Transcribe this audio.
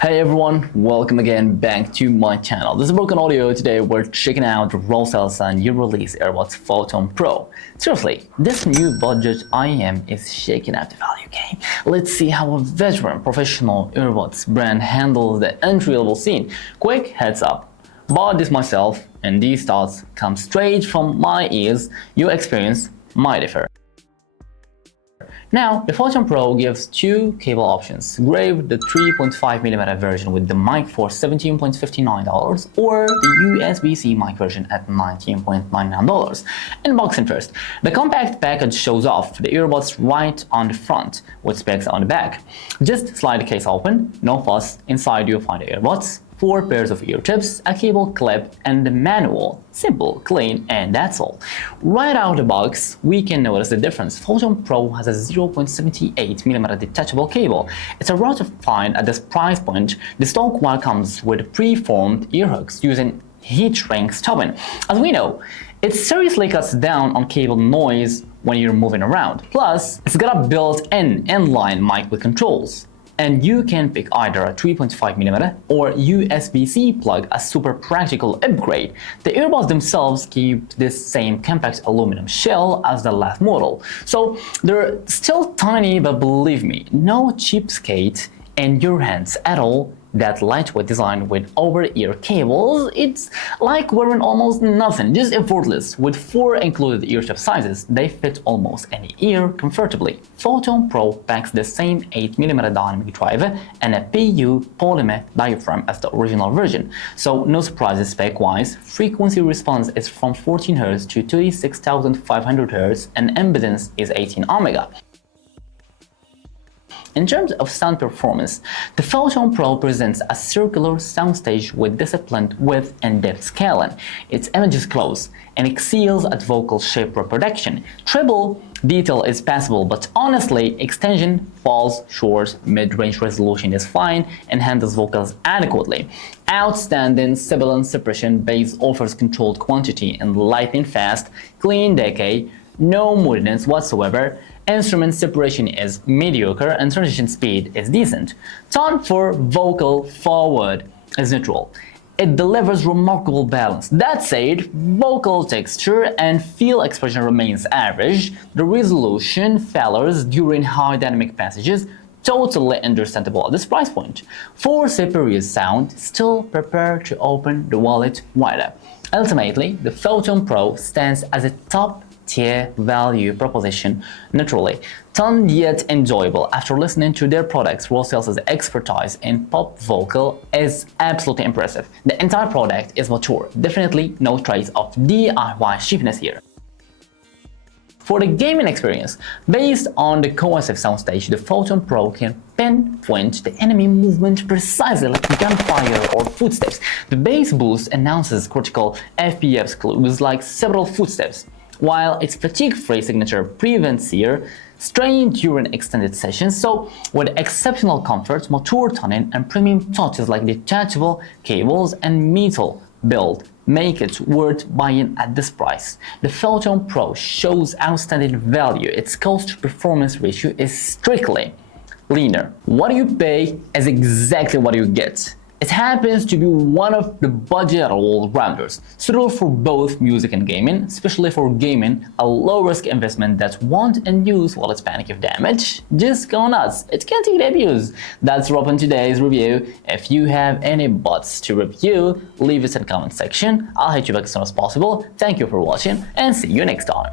Hey everyone, welcome again back to my channel. This is Broken Audio. Today we're checking out ROSESELSA new release AirPods Photon Pro. Seriously, this new budget IEM is shaking out the value game. Let's see how a veteran professional earbuds brand handles the entry-level scene. Quick heads up, bought this myself and these thoughts come straight from my ears. Your experience might differ. Now, the Photon Pro gives two cable options. Grab the 3.5mm version with the mic for $17.59 or the USB-C mic version at $19.99. Unboxing first. The compact package shows off the earbuds right on the front with specs on the back. Just slide the case open, no fuss. Inside you'll find the earbuds, 4 pairs of ear tips, a cable clip, and the manual. Simple, clean, and that's all. Right out of the box, we can notice the difference. Photon Pro has a 0.78mm detachable cable. It's a rare to find at this price point. The stock one comes with pre-formed ear hooks using heat shrink stopping. As we know, it seriously cuts down on cable noise when you're moving around. Plus, it's got a built-in inline mic with controls. And you can pick either a 3.5mm or USB-C plug, a super practical upgrade. The earbuds themselves keep this same compact aluminum shell as the last model. So they're still tiny, but believe me, no cheapskate in your hands at all. That lightweight design with over-ear cables, it's like wearing almost nothing, just effortless. With 4 included ear tip sizes, they fit almost any ear comfortably. Photon Pro packs the same 8mm dynamic driver and a PU polymer diaphragm as the original version. So no surprises spec-wise. Frequency response is from 14 Hz to 36,500 Hz and impedance is 18 ohms. In terms of sound performance, the Photon Pro presents a circular soundstage with disciplined width and depth scaling. Its image is close and excels at vocal shape reproduction. Treble detail is passable, but honestly, extension falls short. Mid-range resolution is fine and handles vocals adequately. Outstanding sibilant suppression. Bass offers controlled quantity and lightning fast, clean decay, no moodiness whatsoever. Instrument separation is mediocre and transition speed is decent. Tone for vocal forward is neutral. It delivers remarkable balance. That said, vocal texture and feel expression remains average. The resolution failures during high dynamic passages, totally understandable at this price point. For superior sound, still prepare to open the wallet wider. Ultimately, the Photon Pro stands as a top-tier value proposition, naturally, fun yet enjoyable. After listening to their products, ROSESELSA's expertise in pop vocal is absolutely impressive. The entire product is mature, definitely no trace of DIY cheapness here. For the gaming experience, based on the cohesive soundstage, the Photon Pro can pinpoint the enemy movement precisely like gunfire or footsteps. The bass boost announces critical FPS clues like several footsteps, while its fatigue-free signature prevents ear strain during extended sessions. So, with exceptional comfort, mature tuning, and premium touches like detachable cables and metal build make it worth buying at this price. The Photon Pro shows outstanding value. Its cost-to-performance ratio is strictly linear. What you pay is exactly what you get. It happens to be one of the budget all-rounders, suitable for both music and gaming, especially for gaming, a low-risk investment that won't induce wallet panic if damaged. Just go nuts, it can't take the abuse. That's wrap on today's review. If you have any buts to review, leave it in the comment section. I'll hit you back as soon as possible. Thank you for watching and see you next time.